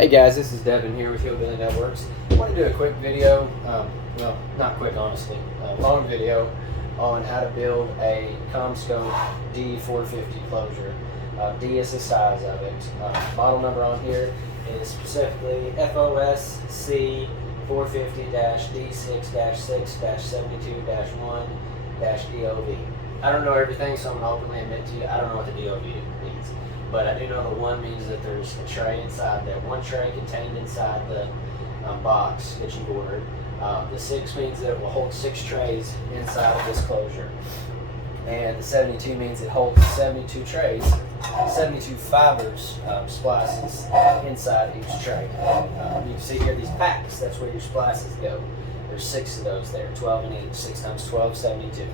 Hey guys, this is Devin here with Hillbilly Networks. I want to do a quick video, well, not quick honestly, long video on how to build a CommScope D450 closure. D is the size of it. Model number on here is specifically FOSC 450-D6-6-72-1-DOV. I don't know everything, so I'm going to openly admit to you, I don't know what the DOV means. But I do know the one means that there's a tray inside there, one tray contained inside the box that you've ordered. The 6 means that it will hold 6 trays inside of this closure. And the 72 means it holds 72 trays, 72 fibers, splices inside each tray. You can see here these packs, that's where your splices go. There's 6 of those there, 12 in each, 6 times 12, 72.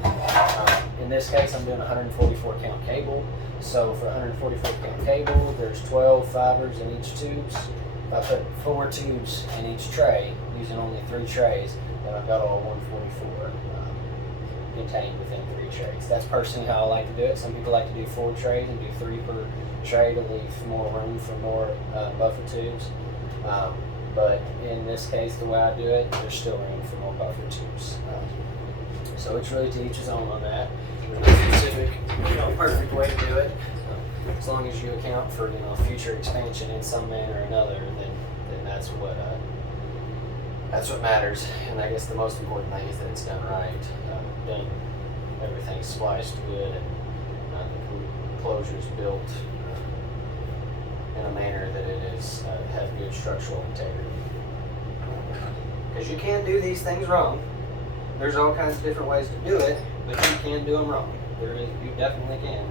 In this case, I'm doing 144 count cable. So for 144 count cable, there's 12 fibers in each tubes. If I put 4 tubes in each tray, using only 3 trays, then I've got all 144 contained within 3 trays. That's personally how I like to do it. Some people like to do 4 trays and do 3 per tray to leave more room for more buffer tubes. But in this case, the way I do it, there's still room for more buffer tubes. So it's really to each his own on that. There's no specific, perfect way to do it. As long as you account for, future expansion in some manner or another, then that's what matters. And I guess the most important thing is that it's done right. Then everything's spliced good, and the closure's built in a manner that it is has good structural integrity. Because you can do these things wrong. There's all kinds of different ways to do it, but you can do them wrong. You definitely can.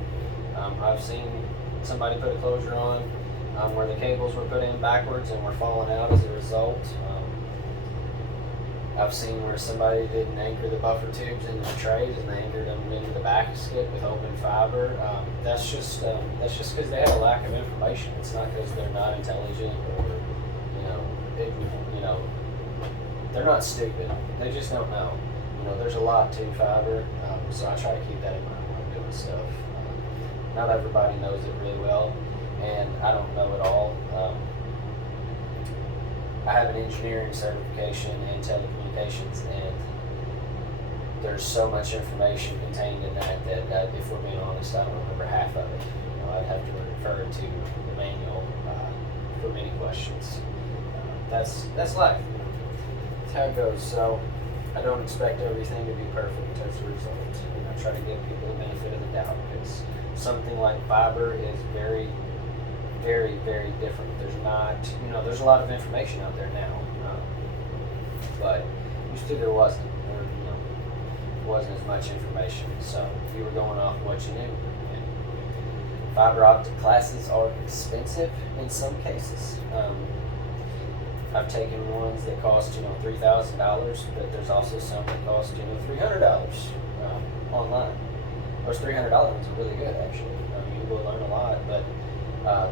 I've seen somebody put a closure on where the cables were put in backwards and were falling out as a result. I've seen where somebody didn't anchor the buffer tubes into the trays and they anchored them into the basket with open fiber. That's just because they had a lack of information. It's not because they're not intelligent or they're not stupid. They just don't know. There's a lot to fiber, so I try to keep that in mind when I'm doing stuff. Not everybody knows it really well, and I don't know it all. I have an engineering certification in telecommunications, and there's so much information contained in that if we're being honest, I don't remember half of it. I'd have to refer to the manual for many questions. That's life. That's how it goes. So I don't expect everything to be perfect as a result. I try to give people the benefit of the doubt, because something like fiber is very, very, very different. There's not, there's a lot of information out there now, but used to there wasn't. There wasn't as much information, so you were going off what you knew. And fiber optic classes are expensive in some cases. I've taken ones that cost $3,000, but there's also some that cost $300 online. Those $300 ones are really good, actually. You will learn a lot, but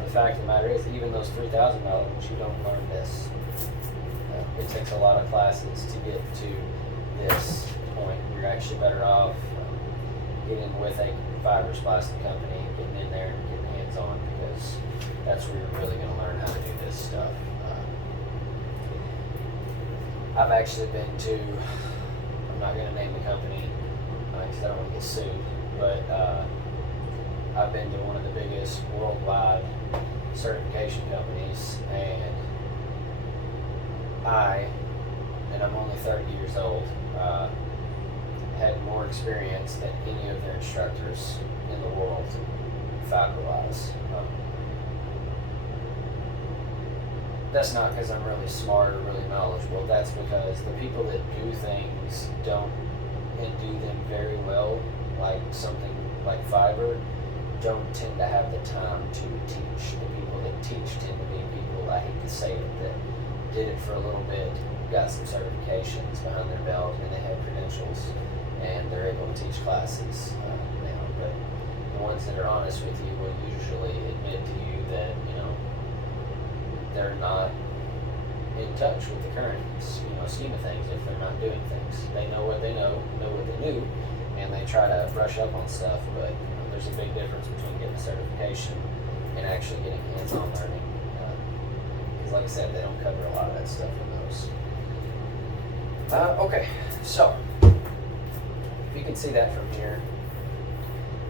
the fact of the matter is, even those $3,000 ones, you don't learn this. It takes a lot of classes to get to this point. You're actually better off getting with a fiber splicing company, getting in there and getting hands-on, because that's where you're really going to learn how to do this stuff. I've actually been to, I'm not going to name the company because I don't want to get sued, but I've been to one of the biggest worldwide certification companies, and I'm only 30 years old, had more experience than any of their instructors in the world, fiber-wise. That's not because I'm really smart or really knowledgeable. That's because the people that do things and do them very well, like something like fiber, don't tend to have the time to teach. The people that teach tend to be people, I hate to say it, that did it for a little bit, got some certifications behind their belt, and they have credentials, and they're able to teach classes now. But the ones that are honest with you will usually admit to you that they're not in touch with the current scheme of things if they're not doing things. They know what they know what they knew, and they try to brush up on stuff, but there's a big difference between getting a certification and actually getting hands-on learning. Because like I said, they don't cover a lot of that stuff in those. Okay, so if you can see that from here,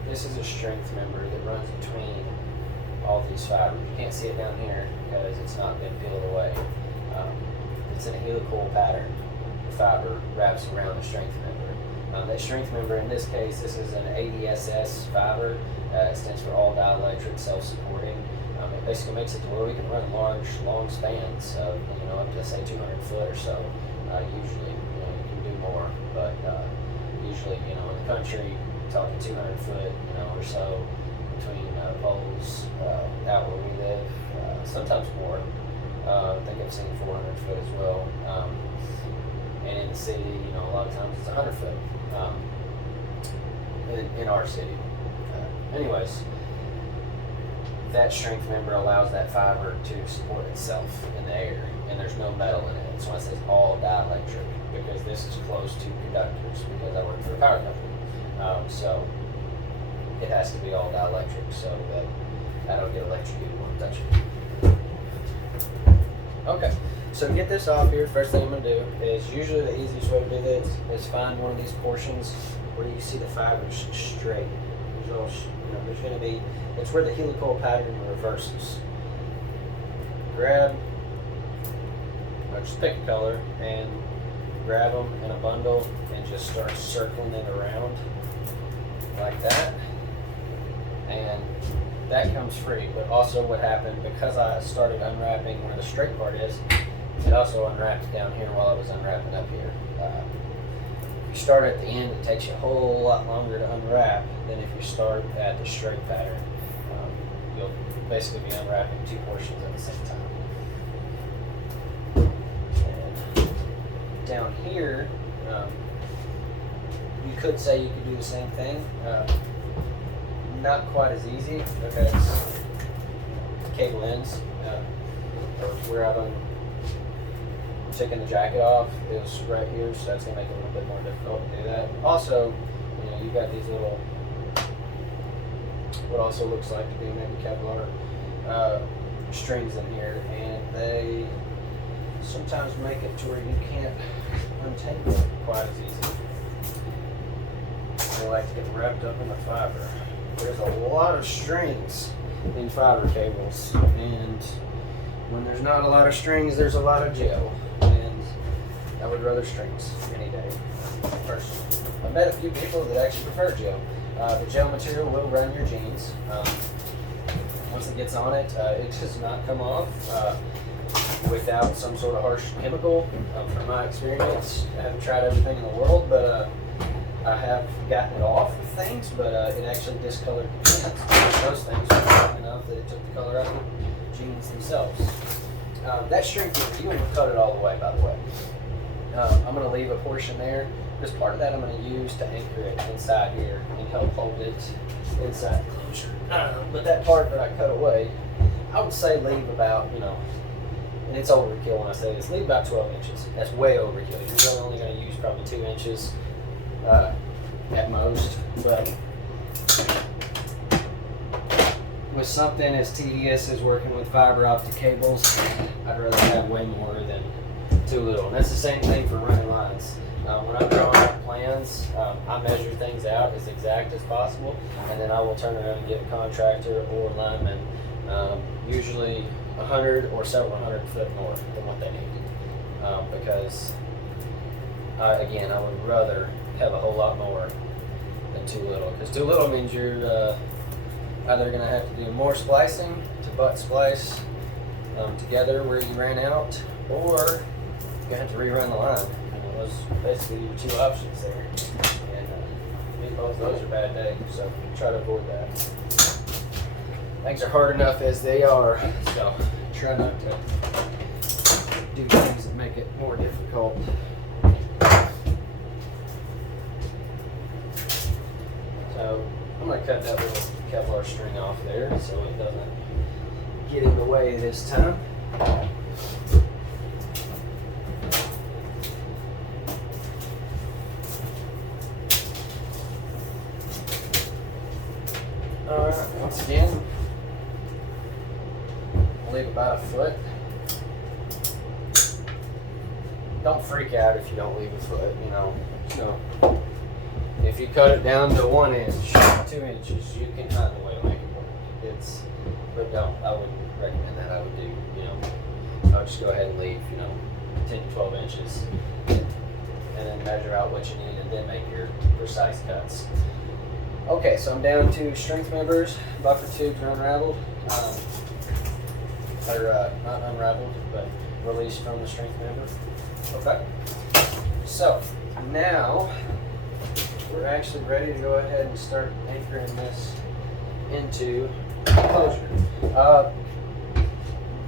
this is a strength member that runs between all these fibers. You can't see it down here because it's not been peeled away. It's in a helical pattern. The fiber wraps around the strength member. That strength member, in this case, this is an ADSS fiber. It stands for all dielectric self-supporting. It basically makes it to where we can run long spans of, up to say 200 foot or so. Usually, you can do more, but usually, in the country, talking 200 foot, or so between poles out where we live. Sometimes more. I think I've seen 400 foot as well. And in the city, a lot of times it's 100 foot in our city. Anyways, that strength member allows that fiber to support itself in the air, and there's no metal in it. That's why it says all dielectric, because this is close to conductors, because I work for a power company. So it has to be all dielectric so that I don't get electrocuted when I touch it. Okay, so to get this off here, first thing I'm going to do is, usually the easiest way to do this is find one of these portions where you see the fibers straight. There's going to be, it's where the helical pattern reverses. Grab, just pick a color and grab them in a bundle and just start circling it around like that. And that comes free. But also what happened, because I started unwrapping where the straight part is, it also unwrapped down here while I was unwrapping up here. If you start at the end, it takes you a whole lot longer to unwrap than if you start at the straight pattern. You'll basically be unwrapping two portions at the same time. And down here, you could say you could do the same thing. Not quite as easy because cable ends, or where I've taken the jacket off is right here, so that's going to make it a little bit more difficult to do that. Also, you've got these little, what also looks like to be maybe Kevlar strings in here, and they sometimes make it to where you can't untangle it quite as easy. They like to get wrapped up in the fiber. There's a lot of strings in fiber cables, and when there's not a lot of strings, there's a lot of gel, and I would rather strings any day, personally. I met a few people that actually prefer gel. The gel material will run your jeans. Once it gets on it, it does not come off without some sort of harsh chemical. From my experience, I haven't tried everything in the world, but I have gotten it off with things, but it actually discolored the jeans. Those things were strong enough that it took the color out of the jeans themselves. That strength, you don't cut it all the way, by the way. I'm going to leave a portion there. This part of that I'm going to use to anchor it inside here and help hold it inside the closure. But that part that I cut away, I would say leave about, and it's overkill when I say this, leave about 12 inches. That's way overkill. You're really only going to use probably 2 inches at most. But with something as tedious as working with fiber optic cables, I'd rather have way more than too little. And that's the same thing for running lines. When I'm drawing up plans, I measure things out as exact as possible, and then I will turn around and get a contractor or lineman usually 100 or several hundred foot more than what they need. Because, again, I would rather have a whole lot more than too little. Because too little means you're either going to have to do more splicing to butt splice together where you ran out, or you're going to have to rerun the line. Those basically your two options there, and I think both of those are bad days, so try to avoid that. Things are hard enough as they are, so try not to do things that make it more difficult. So I'm going to cut that little Kevlar string off there so it doesn't get in the way this time. Alright, once again, I'll leave about a foot don't freak out if you don't leave a foot, you know. So if you cut it down to 1 inch, 2 inches, you can find a way to make it work. But I wouldn't recommend that. I would do, you know, I would just go ahead and leave, you know, 10 to 12 inches, and then measure out what you need, and then make your precise cuts. Okay, so I'm down to strength members. Buffer tubes are unraveled, not unraveled, but released from the strength member. Okay, so now we're actually ready to go ahead and start anchoring this into closure.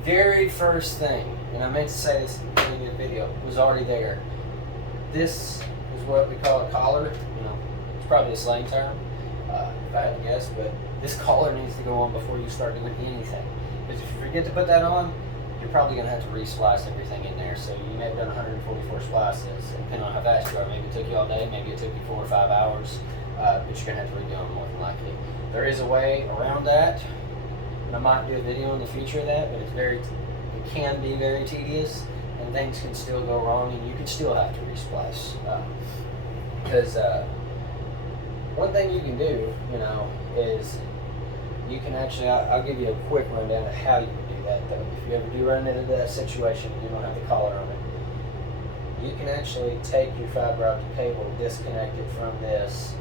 Very first thing, and I meant to say this at the beginning of the video, was already there. This is what we call a collar. You know, it's probably a slang term, if I had to guess, but this collar needs to go on before you start doing anything. Because if you forget to put that on, you're probably going to have to re-splice everything in there. So you may have done 144 splices, depending on how fast you are. Maybe it took you all day, maybe it took you 4 or 5 hours, but you're going to have to redo them more than likely. There is a way around that, and I might do a video in the future of that, but it can be very tedious, and things can still go wrong, and you can still have to re-splice. Because one thing you can do, you know, is you can actually, I'll give you a quick rundown of how you can do that, though. If you ever do run into that situation and you don't have the collar on it, you can actually take your fiber optic cable, disconnect it from this,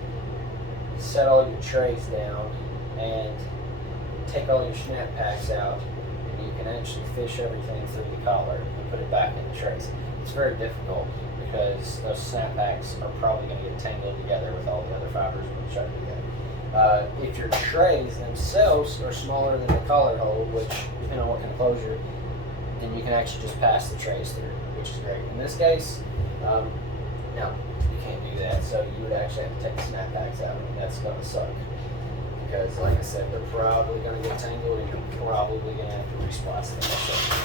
set all your trays down, and take all your snap packs out, and you can actually fish everything through the collar and put it back in the trays. It's very difficult because those snap packs are probably going to get tangled together with all the other fibers when you try to do that. If your trays themselves are smaller than the collar hole, which depending on what kind of closure, then you can actually just pass the trays through, which is great. In this case, no, you can't do that. So you would actually have to take the snap packs out, and that's going to suck. Because, like I said, they're probably going to get tangled, and you're probably going to have to re-splice them. So,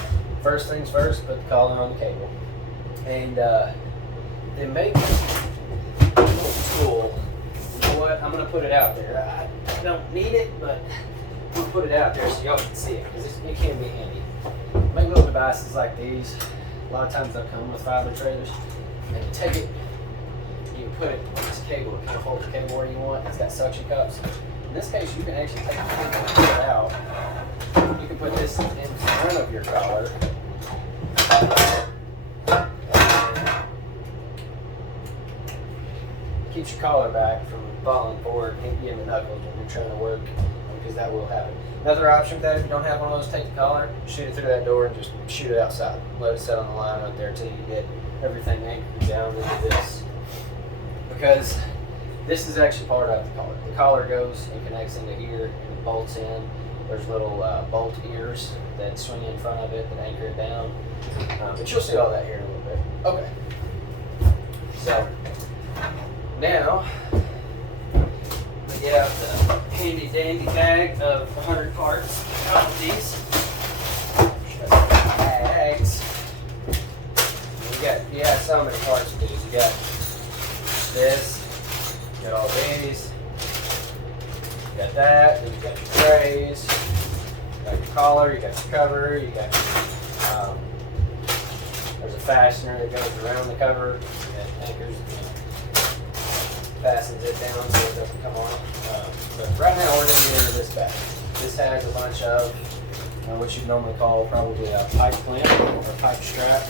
first things first, put the collar on the cable. And they make a little tool. You know what? I'm going to put it out there. I don't need it, but I'm going to put it out there so y'all can see it, because it can be handy. Make little devices like these. A lot of times they'll come with fiber trailers. And you take it, you put it on this cable to kind of hold the cable where you want. It's got suction cups. In this case, you can actually take the cable and pull it out. You can put this in front of your collar. Keeps your collar back from falling forward, hitting you in the knuckles when you're trying to work, because that will happen. Another option with that, if you don't have one of those, take the collar, shoot it through that door, and just shoot it outside. Let it set on the line right there until you get everything anchored down into this. Because this is actually part of the collar. The collar goes and connects into here, and it bolts in. There's little bolt ears that swing in front of it that anchor it down. But you'll see all that here in a little bit. Okay. So, now, we get out the handy dandy bag of 100 parts out of these. Bags. You got so many parts of these. You got this, you got all these, you got that, then you got your trays, you got your collar, you got your cover, you got your, there's a fastener that goes around the cover that anchors, fastens it down so it doesn't come off. But right now we're going to get into this bag. This has a bunch of what you'd normally call probably a pipe clamp or pipe strap,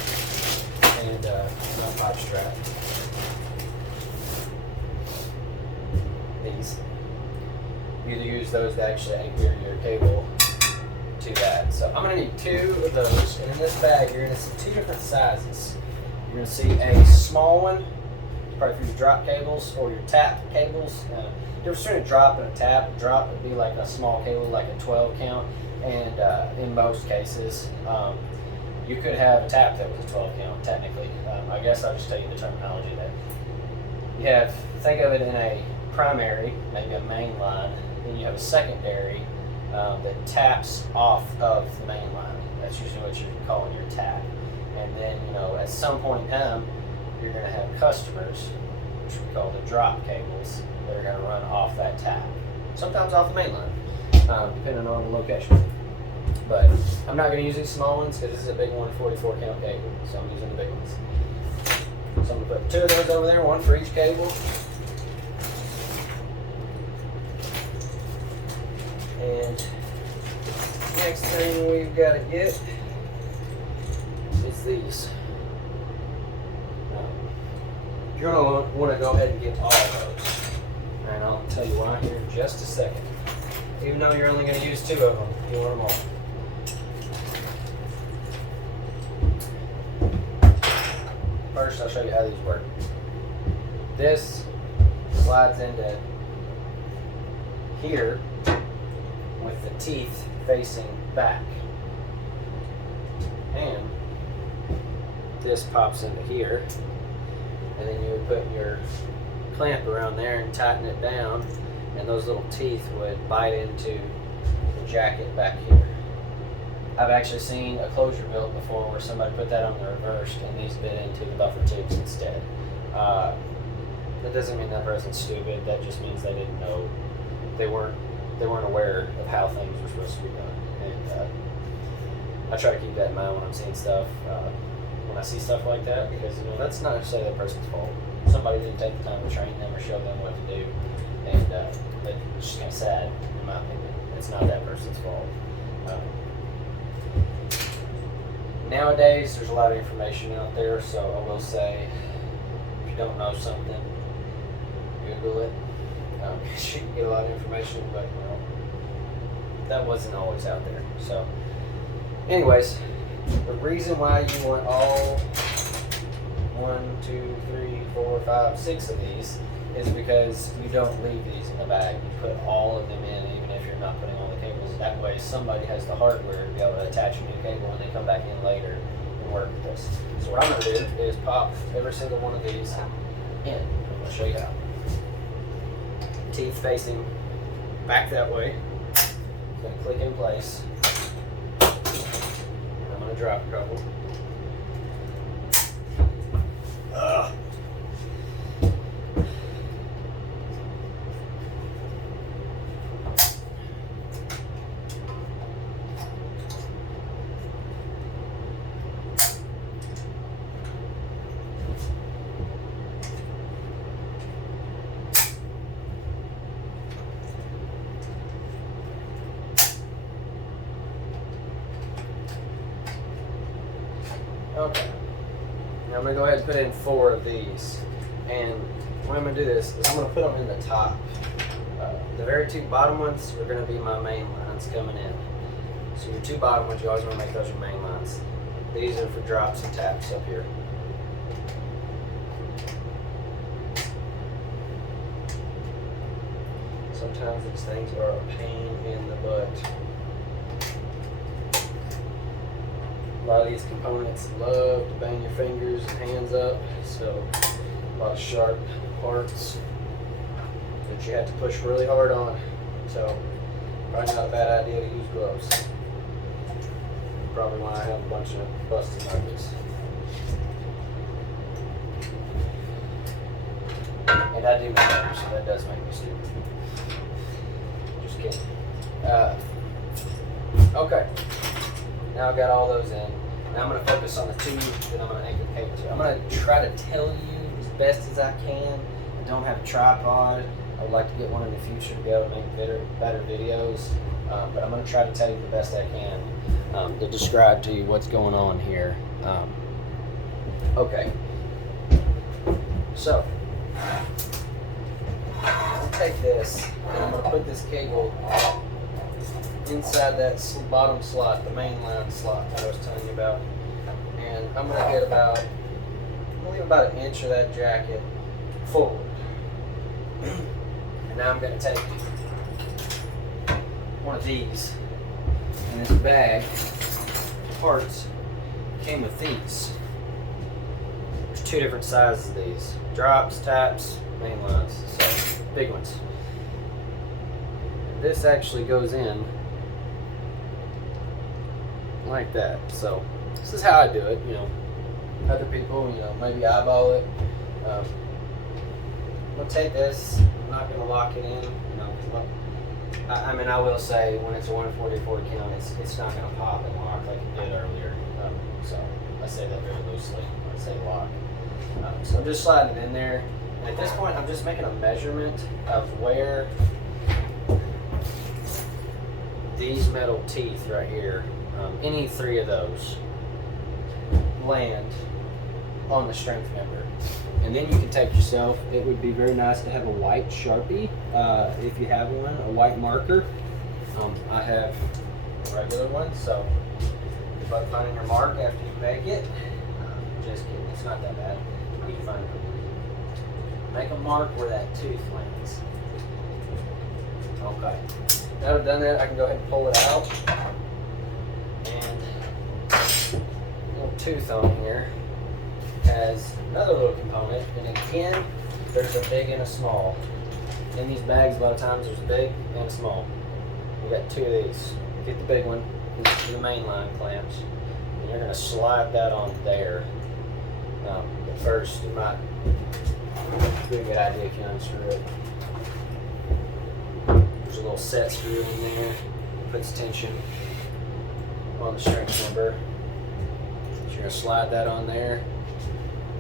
and not pipe strap. These. You either use those to actually anchor your cable to that. So I'm going to need 2 of those, and in this bag you're going to see 2 different sizes. You're going to see a small one, probably for your drop cables or your tap cables. Difference between a drop and a tap. A drop would be like a small cable, like a 12 count, and in most cases, you could have a tap that was a 12 count, technically. I guess I'll just tell you the terminology there. You have, think of it in a primary, maybe a main line, then you have a secondary that taps off of the main line. That's usually what you're calling your tap. And then, at some point in time, you're going to have customers, which we call the drop cables, that are going to run off that tap. Sometimes off the main line, depending on the location. But I'm not going to use these small ones because this is a big 144 count cable, so I'm using the big ones. So I'm going to put 2 of those over there, one for each cable. And next thing we've got to get is these. You're going to want to go ahead and get all those. And I'll tell you why here in just a second. Even though you're only going to use 2 of them, you want them all. First, I'll show you how these work. This slides into here with the teeth facing back. And this pops into here. And then you would put your clamp around there and tighten it down, and those little teeth would bite into the jacket back here. I've actually seen a closure built before where somebody put that on the reverse and these bit into the buffer tubes instead. That doesn't mean that person's stupid. That just means they didn't know, they weren't aware of how things were supposed to be done. And I try to keep that in mind when I'm seeing stuff, when I see stuff like that, because that's not necessarily that person's fault. Somebody didn't take the time to train them or show them what to do, and it's just kind of sad, in my opinion. It's not that person's fault. Nowadays, there's a lot of information out there, so I will say, if you don't know something, Google it. You can get a lot of information, but that wasn't always out there. So, anyways, the reason why you want all 1, 2, 3, 4, 5, 6 of these is because you don't leave these in the bag. You put all of them in, even if you're not putting all the cables. That way somebody has the hardware to be able to attach a new cable when they come back in later and work with this. So what I'm going to do is pop every single one of these in. I'm going to show you how. Teeth facing back that way. It's going to click in place. I'm going to drop a couple. Okay, now I'm going to go ahead and put in 4 of these, and the way I'm going to do this is I'm going to put them in the top. The very 2 bottom ones are going to be my main lines coming in. So your 2 bottom ones, you always want to make those your main lines. These are for drops and taps up here. Sometimes these things are a pain in the butt. A lot of these components love to bang your fingers and hands up, so a lot of sharp parts that you have to push really hard on. So probably not a bad idea to use gloves. Probably why I have a bunch of busted nuggets. And I do know that, so that does make me stupid. Just kidding. Okay. Now I've got all those in. Now I'm going to focus on the 2 that I'm going to anchor the cable to. I'm going to try to tell you as best as I can. I don't have a tripod. I would like to get one in the future to be able to make better videos. But I'm going to try to tell you the best I can to describe to you what's going on here. Okay. So, I'm going to take this and I'm going to put this cable inside that bottom slot, the main line slot that I was telling you about. And I'm going to get I'm going to leave about 1 inch of that jacket forward. And now I'm going to take one of these, and this bag parts came with these. There's 2 different sizes of these: drops, taps, main lines, so big ones. And this actually goes in like that. So this is how I do it. Other people, maybe eyeball it. I'm gonna take this. I'm not gonna lock it in. I mean, I will say when it's a 144 count, it's not going to pop and lock like it did earlier. So I say that very loosely. I say lock. So I'm just sliding it in there. And at this point, I'm just making a measurement of where these metal teeth right here, any three of those, land on the strength member. And then you can take yourself, it would be very nice to have a white Sharpie, if you have one, a white marker. I have a regular one, so good luck finding your mark after you make it. Just kidding, it's not that bad. You can find it. Make a mark where that tooth lands. Okay. Now that I've done that, I can go ahead and pull it out. And little tooth on here has another little component, and again, there's a big and a small. In these bags, a lot of times there's a big and a small. We got two of these. Get the big one, the main line clamps, and you're going to slide that on there. But first, it might be a good idea if you unscrew it. There's a little set screw in there, puts tension on the strength member. So you're going to slide that on there.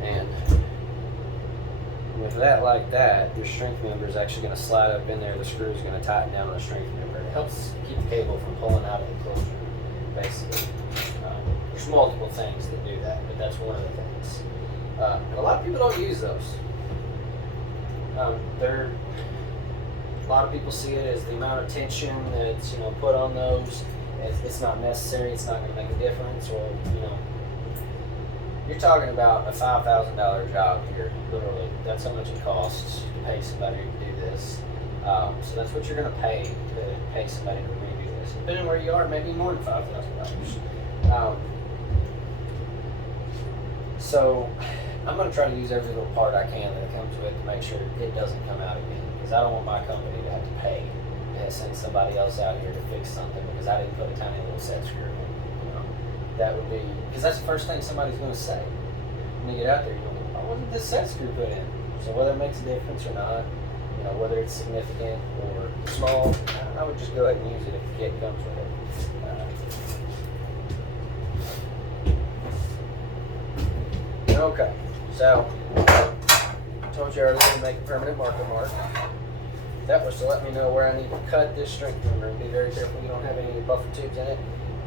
And with that like that, your strength member is actually going to slide up in there. The screw is going to tighten down on the strength member. It helps keep the cable from pulling out of the closure, basically. There's multiple things that do that, but that's one of the things. And a lot of people don't use those. A lot of people see it as the amount of tension that's put on those. It's not necessary. It's not going to make a difference, or you're talking about a $5,000 job here, literally. That's how much it costs to pay somebody to do this. So that's what you're going to pay somebody to redo this. Depending on where you are, maybe more than $5,000. So I'm going to try to use every little part I can that comes with to make sure it doesn't come out again. Because I don't want my company to have to pay and send somebody else out here to fix something because I didn't put a tiny little set screw in. That would be, because that's the first thing somebody's going to say when you get out there. What did this set screw put in? So whether it makes a difference or not, whether it's significant or small, I would just go ahead and use it if the kit comes with it. Okay, so I told you earlier to make a permanent marker mark. That was to let me know where I need to cut this strength member, and be very careful you don't have any buffer tubes in it.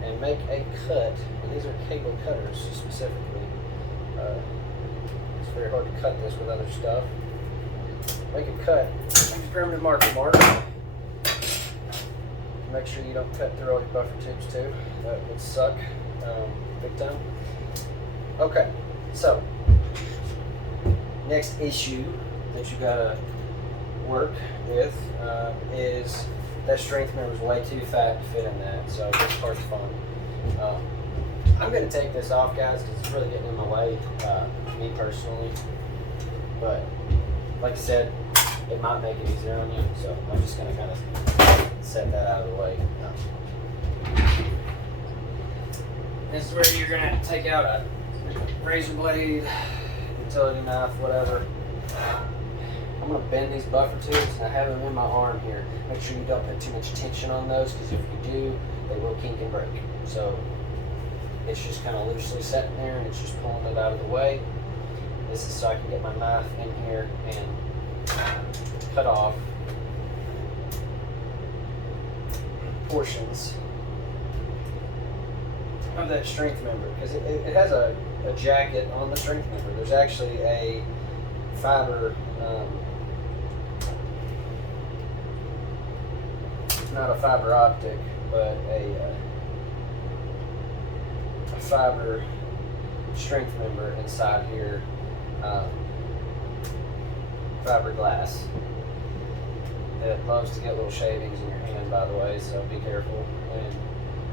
And make a cut, and these are cable cutters specifically. It's very hard to cut this with other stuff. Make a cut. Use permanent marker mark. Make sure you don't cut through all your buffer tubes too. That would suck big time. Okay, so next issue that you gotta work with is that strength member is way too fat to fit in that, so this part's fun. I'm going to take this off, guys, because it's really getting in my way, me personally. But like I said, it might make it easier on you, so I'm just going to kind of set that out of the way. This is where you're going to take out a razor blade, utility knife, whatever. I'm going to bend these buffer tubes, and I have them in my arm here. Make sure you don't put too much tension on those, because if you do, they will kink and break. So it's just kind of loosely sitting there, and it's just pulling it out of the way. This is so I can get my knife in here and cut off portions of that strength member, because it has a jacket on the strength member. There's actually a fiber, not a fiber optic, but a fiber strength member inside here, fiberglass. It loves to get little shavings in your hand, by the way, so be careful. And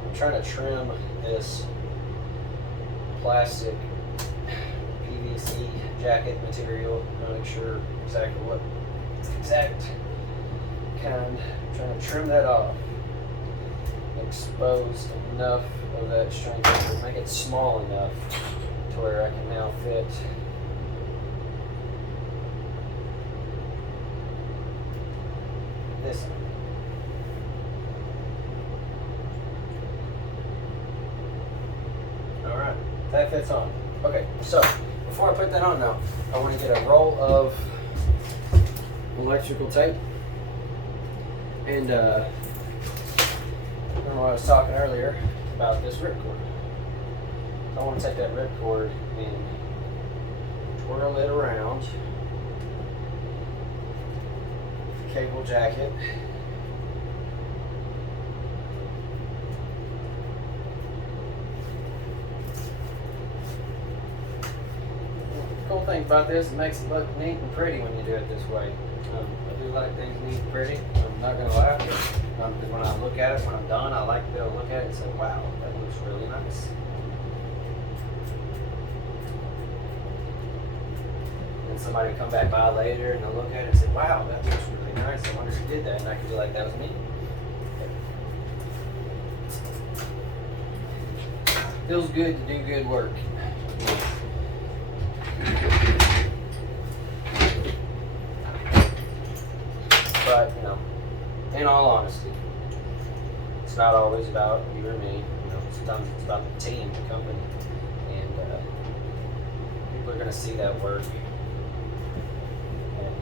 I'm trying to trim this plastic PVC jacket material to make sure exactly what exact kind. I'm trying to trim that off, expose enough of that strength member, make it small enough to where I can now fit this. That fits on. Okay, so before I put that on though, I want to get a roll of electrical tape. And remember what I was talking earlier about this ripcord. I want to take that ripcord and twirl it around the cable jacket. The cool thing about this, it makes it look neat and pretty when you do it this way. I do like things neat and pretty. I'm not gonna lie. Because when I look at it, when I'm done, I like to be able to look at it and say, wow, that looks really nice. And somebody will come back by later and they'll look at it and say, wow, that looks really nice. I wonder who did that. And I could be like, that was me. Feels good to do good work. But, you know, in all honesty, it's not always about you or me. You know, sometimes it's about the team, the company, and people are going to see that work and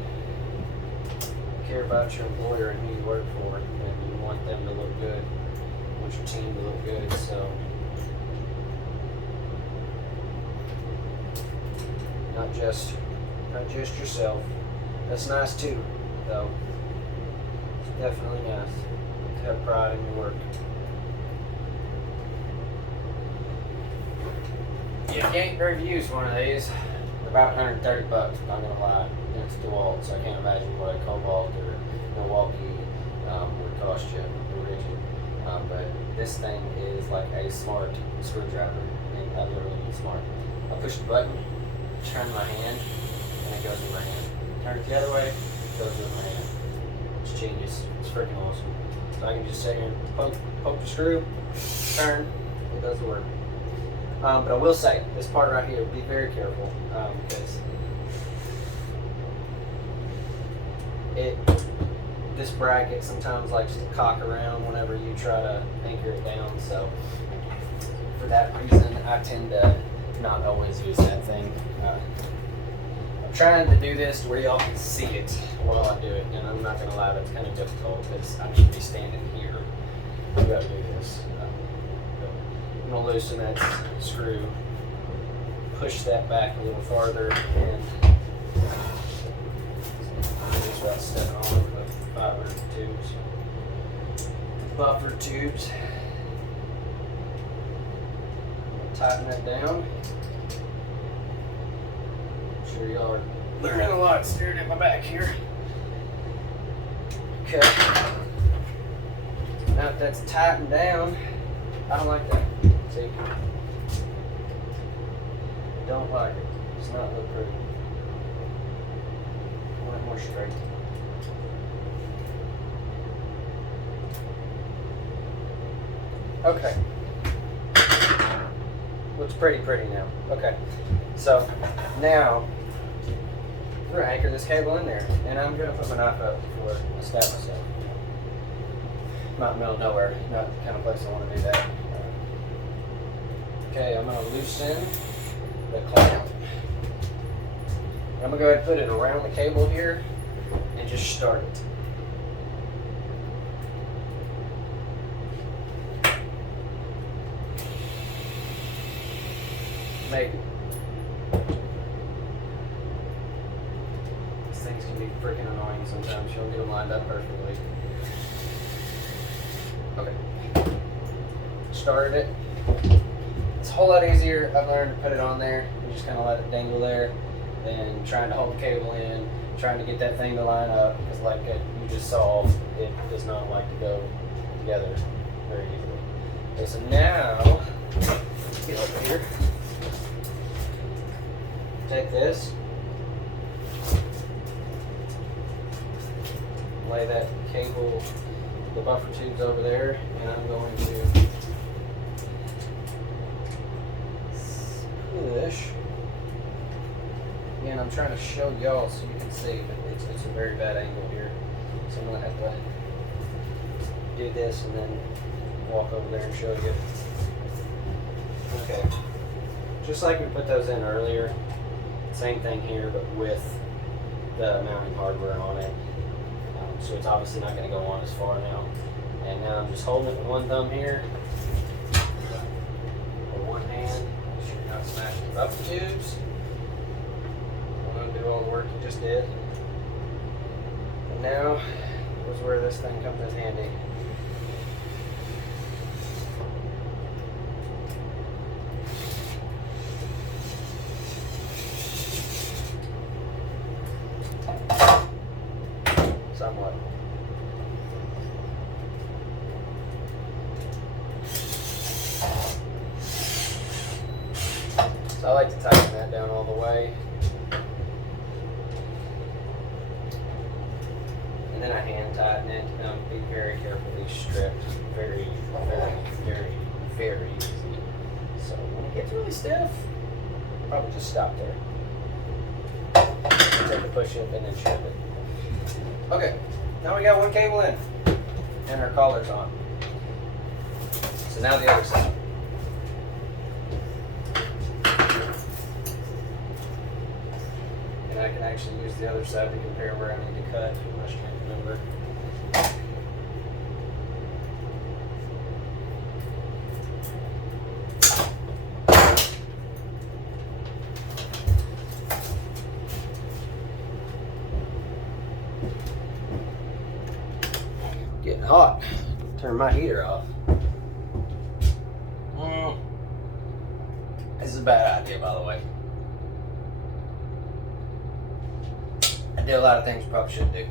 care about your employer and who you work for, and you want them to look good, you want your team to look good. So, not just yourself. That's nice too, though. Definitely nice to have pride in your work. Yeah, you can't review one of these. They're about $130, not gonna lie. And it's DeWalt, so I can't imagine what a Cobalt or Milwaukee would cost you originally. But this thing is like a smart screwdriver, and I literally mean smart. I push the button, turn my hand, and it goes in my hand. Turn it the other way, it goes in my hand. It's genius. It's freaking awesome. So I can just sit here and poke the screw, turn, it does the work. But I will say, this part right here, be very careful because this bracket sometimes likes to cock around whenever you try to anchor it down. So for that reason, I tend to not always use that thing. I'm trying to do this to where y'all can see it while I do it, and I'm not going to lie, that's kind of difficult because I need to be standing here. I've got to do this. I'm going to loosen that screw, push that back a little farther, and just about set on with fiber tubes, buffer tubes. Tighten that down. Sure y'all are learning a lot staring at my back here. Okay. Now that that's tightened down, I don't like that. See? Don't like it. Does not look pretty. I want it more straight. Okay. Looks pretty now. Okay. So now we're gonna anchor this cable in there, and I'm gonna put my knife up before I stab myself. Not in the middle of nowhere, not the kind of place I want to do that. Okay, I'm gonna loosen the clamp. I'm gonna go ahead and put it around the cable here and just start it. Maybe. These things can be freaking annoying sometimes. You don't get them lined up perfectly. Okay. Started it. It's a whole lot easier. I've learned to put it on there and just kind of let it dangle there than trying to hold the cable in, trying to get that thing to line up, because like you just saw, it does not like to go together very easily. Okay, so now, let's get over here. Take this, lay that cable, the buffer tubes over there, and I'm going to push. Again, I'm trying to show y'all so you can see, but it's a very bad angle here. So I'm going to have to do this and then walk over there and show you. Okay. just like we put those in earlier, same thing here, but with the mounting hardware on it. So it's obviously not going to go on as far now. And now I'm just holding it with one thumb here, or one hand, make sure you're not smashing the buffer tubes. Do all the work you just did. And now was where this thing comes in handy. Somewhat. So I like to tighten that down all the way. And then I hand tighten it. Be very carefully stripped. Very, very, very, very easy. So when it gets really stiff, probably just stop there. Take the push up and then strip it. Okay, now we got one cable in and our collar's on. So now the other side. And I can actually use the other side to compare where I need to cut. I'm just trying to remember. Getting hot. Turn my heater off. This is a bad idea, by the way. I do a lot of things you probably shouldn't do.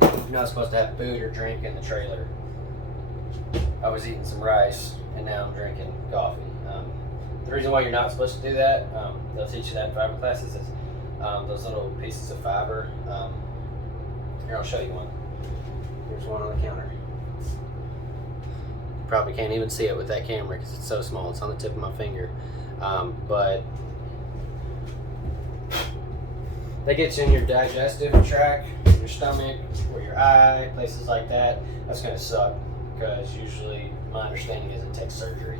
You're not supposed to have food or drink in the trailer. I was eating some rice and now I'm drinking coffee. The reason why you're not supposed to do that, they'll teach you that in fiber classes, is those little pieces of fiber. Here, I'll show you one. Here's one on the counter. Probably can't even see it with that camera because it's so small. It's on the tip of my finger. But that gets in your digestive tract, your stomach, or your eye, places like that. That's going to suck because usually my understanding is it takes surgery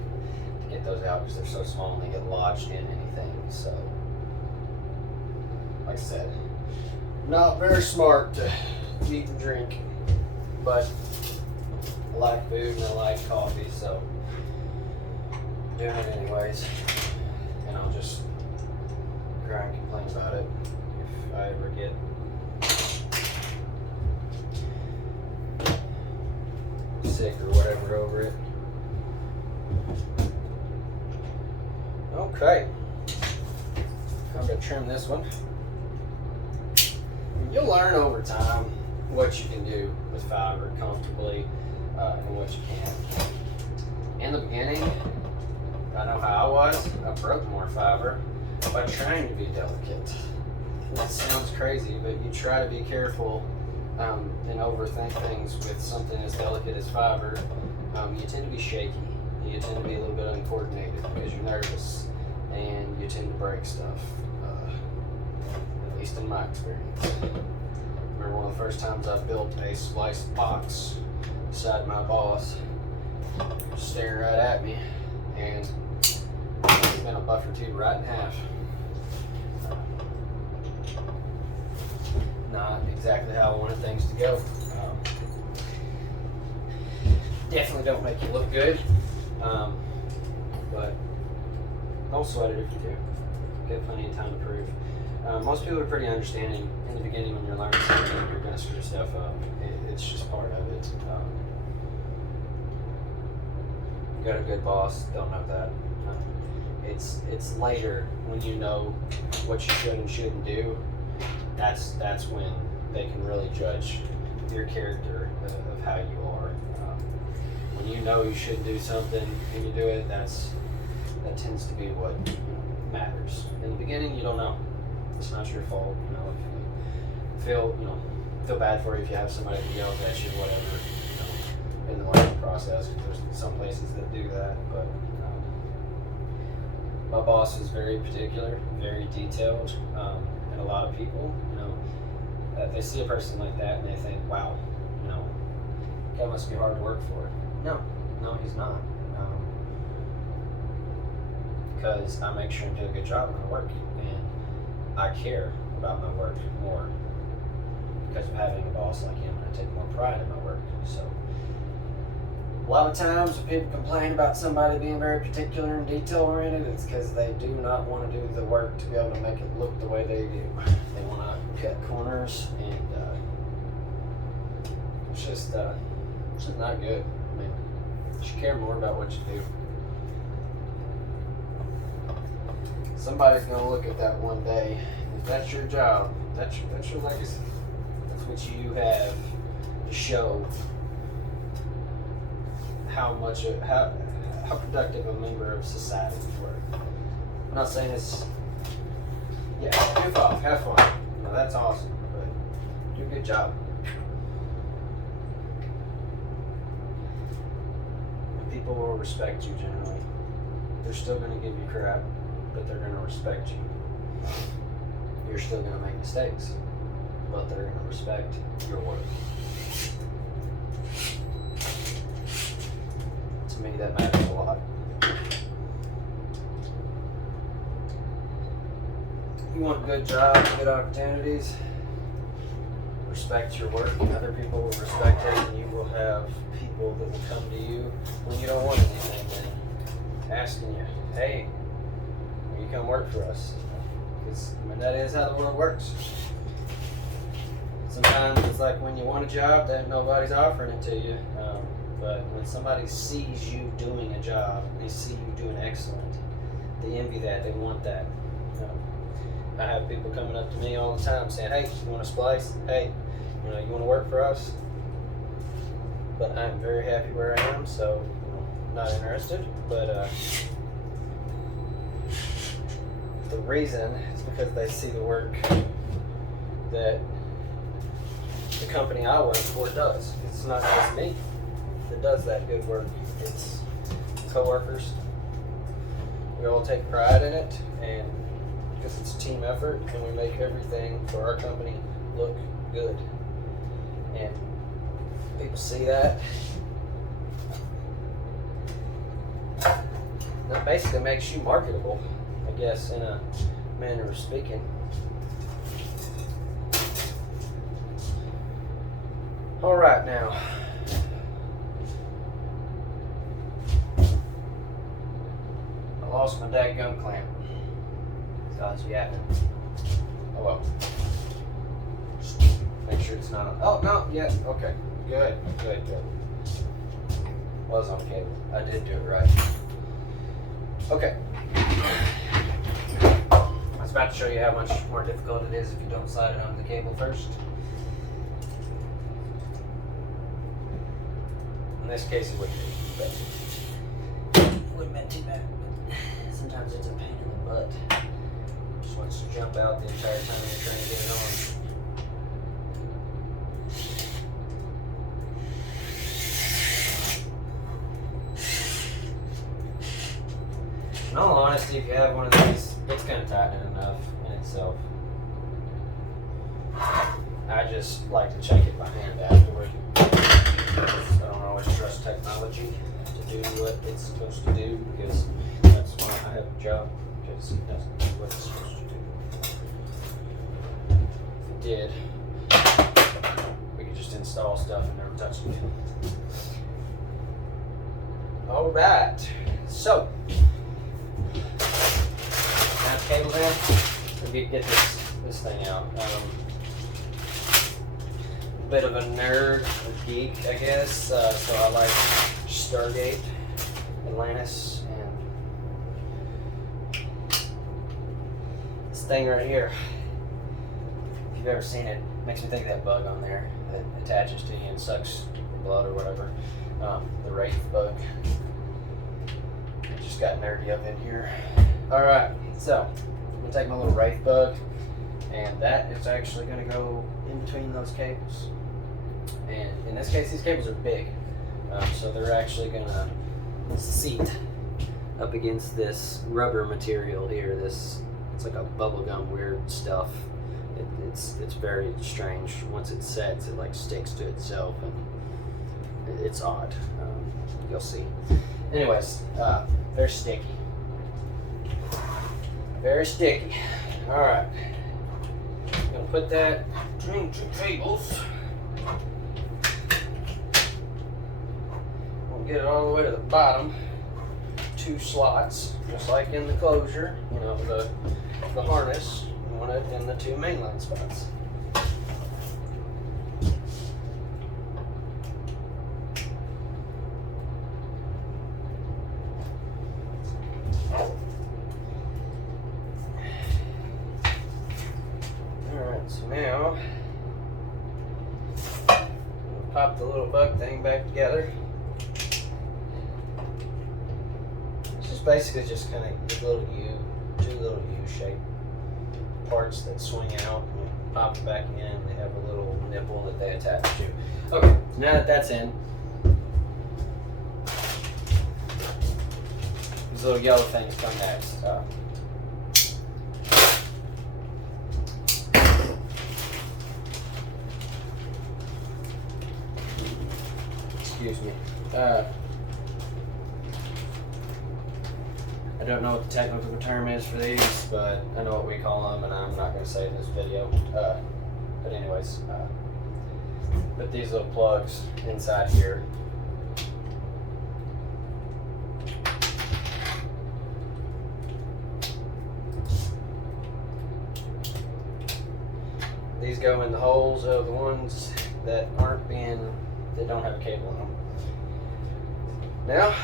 to get those out because they're so small and they get lodged in anything. So, like I said, not very smart to eat and drink, but I like food and I like coffee, so I'm doing it anyways. And I'll just cry and complain about it if I ever get sick or whatever over it. Okay, I'm gonna trim this one. You'll learn over time what you can do with fiber comfortably and what you can't. In the beginning, I know how I was. I broke more fiber by trying to be delicate. That sounds crazy, but you try to be careful and overthink things with something as delicate as fiber. You tend to be shaky. You tend to be a little bit uncoordinated because you're nervous and you tend to break stuff, at least in my experience. I remember one of the first times I built a spliced box beside my boss, staring right at me, and it's been a buffer tube right in half. Not exactly how I wanted things to go. Definitely don't make you look good, but don't sweat it if you do. Get plenty of time to prove. Most people are pretty understanding in the beginning when you're learning something. You're going to screw stuff up. It's just part of it. You got a good boss, don't know that. It's later when you know what you should and shouldn't do. That's when they can really judge your character of how you are. When you know you should do something and you do it, that tends to be what matters. In the beginning, you don't know. It's not your fault. You know, if you feel bad for you if you have somebody who yells at you, whatever. In the learning process, because there's some places that do that. But my boss is very particular, very detailed, and a lot of people, they see a person like that and they think, wow, that must be hard to work for. No, he's not. because I make sure and do a good job of my work, and I care about my work more because of having a boss like him, and I take more pride in my work. So a lot of times when people complain about somebody being very particular and detail oriented, it's because they do not want to do the work to be able to make it look the way they do. They want to cut corners, and it's just not good. I mean, you should care more about what you do. Somebody's gonna look at that one day. If that's your job, that's your legacy. That's what you have to show how productive a member of society you were. I'm not saying it's goof off, have fun. No, that's awesome, but do a good job. And people will respect you generally. They're still gonna give you crap, but they're gonna respect you. You're still gonna make mistakes, but they're gonna respect your work. To me, that matters a lot. You want a good job, good opportunities, respect your work, and other people will respect it, and you will have people that will come to you when you don't want anything, then asking you, hey, will you come work for us? Because that is how the world works. Sometimes it's like when you want a job that nobody's offering it to you. But when somebody sees you doing a job, they see you doing excellent, they envy that, they want that. I have people coming up to me all the time saying, hey, you want to splice? Hey, you want to work for us? But I'm very happy where I am, so not interested. But the reason is because they see the work that the company I work for does. It's not just me that does that good work. It's co-workers. We all take pride in it, and because it's a team effort, and we make everything for our company look good. And people see that. That basically makes you marketable, I guess, in a manner of speaking. All right, now. I lost my dadgum clamp. God's yapping. Oh well. Just make sure it's not on. Oh, no, yeah, okay. Good. Was on cable. I did do it right. Okay. I was about to show you how much more difficult it is if you don't slide it onto the cable first. In this case, it wouldn't be, but it wouldn't be too bad. But sometimes it's a pain in the butt. Just wants to jump out the entire time you're trying to get it on. In all honesty, if you have one of these, it's going to tighten it enough in itself. I just like to check it by hand afterward. I don't always trust technology to do what it's supposed to do, because that's why I have a job, because it doesn't do what it's supposed to do. If it did, we could just install stuff and never touch it again. Alright, so now the cable's in, we get this thing out. Bit of a nerd or geek, I guess, so I like Stargate, Atlantis, and this thing right here. If you've ever seen it, it makes me think of that bug on there that attaches to you and sucks your blood or whatever. The Wraith bug. It just got nerdy up in here. Alright, so I'm going to take my little Wraith bug, and that is actually going to go in between those cables. And in this case, these cables are big, so they're actually going to seat up against this rubber material here. It's like a bubblegum weird stuff. It's very strange. Once it sets, it like sticks to itself, and it's odd. You'll see. Anyways, they're sticky. Very sticky. All right. I'm gonna put that between two cables. We'll get it all the way to the bottom. 2 slots, just like in the closure. You know, the harness. You want it in the 2 mainline spots. So now, we'll pop the little bug thing back together. It's just basically just kind of two little U-shaped parts that swing out and you pop it back in. They have a little nipple that they attach to. Okay, so now that that's in, these little yellow things come next. Excuse me. I don't know what the technical term is for these, but I know what we call them, and I'm not going to say in this video. But anyways, put these little plugs inside here. These go in the holes of the ones that don't have a cable in them. Now,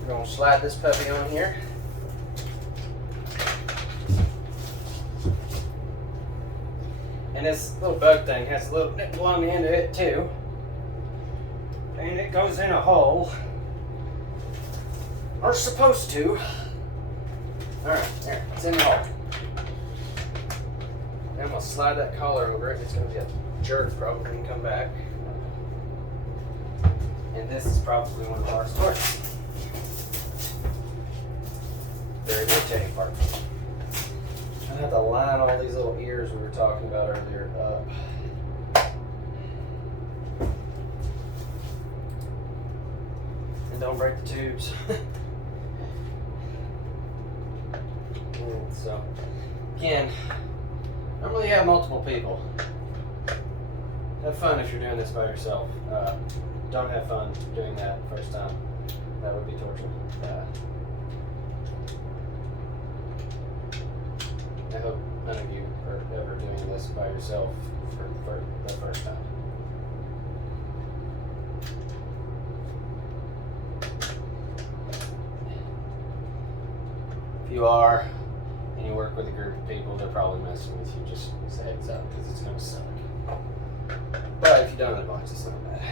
we're going to slide this puppy on here. And this little bug thing has a little nipple on the end of it too. And it goes in a hole. Or supposed to. Alright, there, it's in the hole. Then I'm going to slide that collar over it. It's going to be a jerk probably when you come back. And this is probably one of our stores. Very rotating part. I have to line all these little ears we were talking about earlier up. And don't break the tubes. And so, again, normally you have multiple people. Have fun if you're doing this by yourself. Don't have fun doing that first time. That would be torture. I hope none of you are ever doing this by yourself for the first time. If you are, and you work with a group of people, they're probably messing with you, just as a heads up, because it's going to suck. But if you've done it a bunch, it's not bad.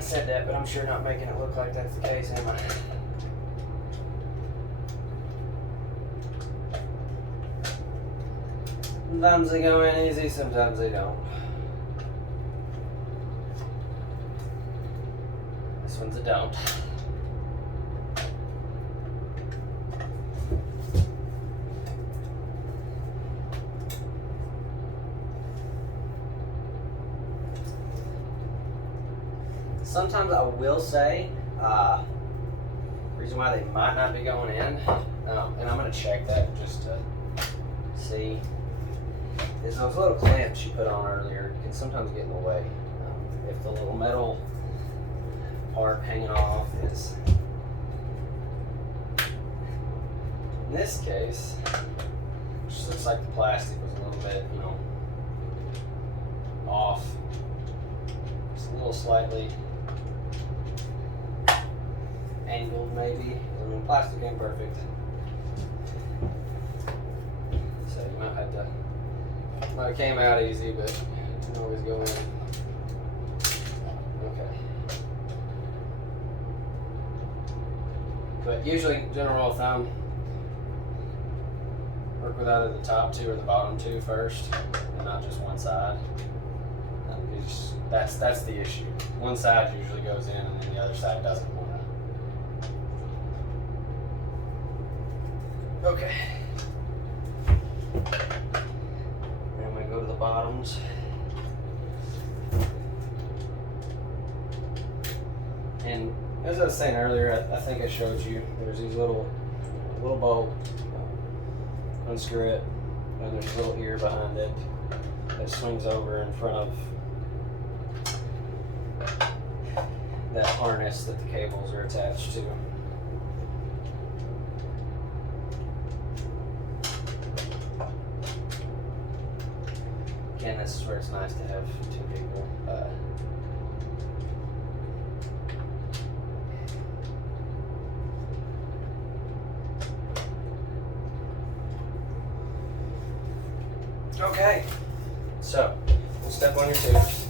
Said that, but I'm sure not making it look like that's the case, am I? Sometimes they go in easy, sometimes they don't. This one's a don't. Sometimes I will say, reason why they might not be going in, and I'm going to check that just to see, is those little clamps you put on earlier can sometimes get in the way. If the little metal part hanging off is, in this case, just looks like the plastic was a little bit, off. Just a little slightly angled maybe. I mean, plastic ain't perfect. So you might have came out easy, but can always go in. Okay. But usually, general rule of thumb, work with either the top two or the bottom two first, and not just one side. That's the issue. One side usually goes in, and then the other side doesn't want to. Okay. And we go to the bottoms. And as I was saying earlier, I think I showed you, there's these little bolt. Unscrew it, and there's a little ear behind it that swings over in front of that harness that the cables are attached to. Again, this is where it's nice to have two people. Okay, so we'll step on your tubes.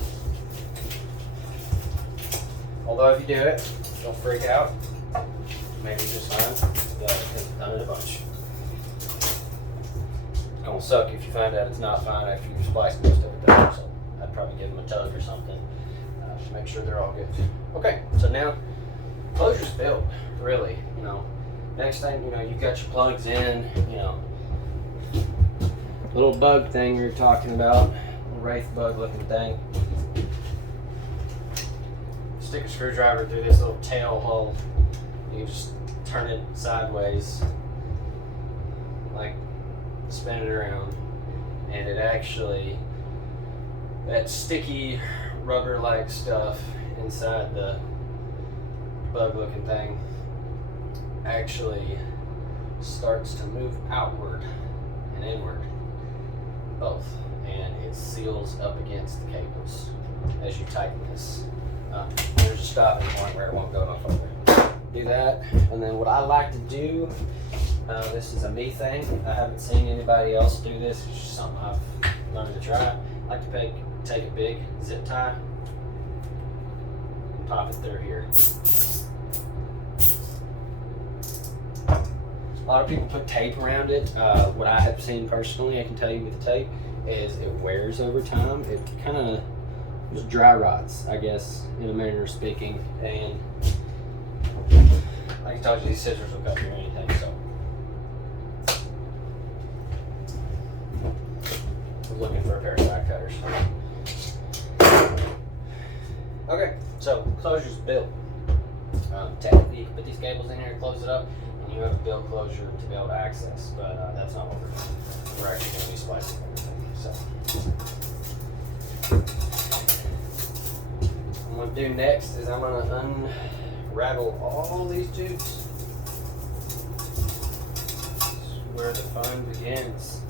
Although if you do it, don't freak out. Maybe just fine. I've done it a bunch. It's gonna suck if you find out it's not fine after you've spliced most of it down. So I'd probably give them a tug or something to make sure they're all good. Okay, so now closure's built. Really, next thing you've got your plugs in. Little bug thing we were talking about, little wraith bug looking thing. Stick a screwdriver through this little tail hole. You just turn it sideways, like spin it around, and it actually, that sticky rubber-like stuff inside the bug looking thing actually starts to move outward and inward. Both, and it seals up against the cables as you tighten this. There's a stopping point where it won't go no further. Do that, and then what I like to do, this is a me thing. I haven't seen anybody else do this. It's just something I've learned to try. I like to take a big zip tie and pop it through here. A lot of people put tape around it. What I have seen personally, I can tell you with the tape, is it wears over time. It kind of just dry rots, I guess, in a manner of speaking. And like I told you, these scissors will cut through anything. So we're looking for a pair of side cutters. Okay, so closure's built. Technically, you can put these cables in here and close it up. You have a built closure to be able to access, but that's not what we're doing. We're actually going to be splicing everything. So, what I'm going to do next is I'm going to unravel all these tubes. This is where the fun begins.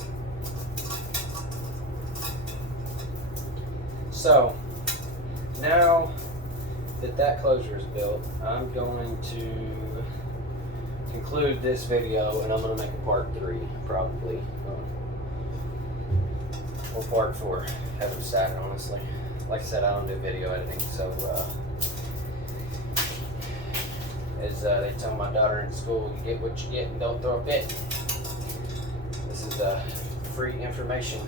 So, now that closure is built, I'm going to conclude this video, and I'm going to make a part 3 probably, or part 4. Haven't decided, honestly. Like I said, I don't do video editing, so as they tell my daughter in school, you get what you get and don't throw a fit. This is free information.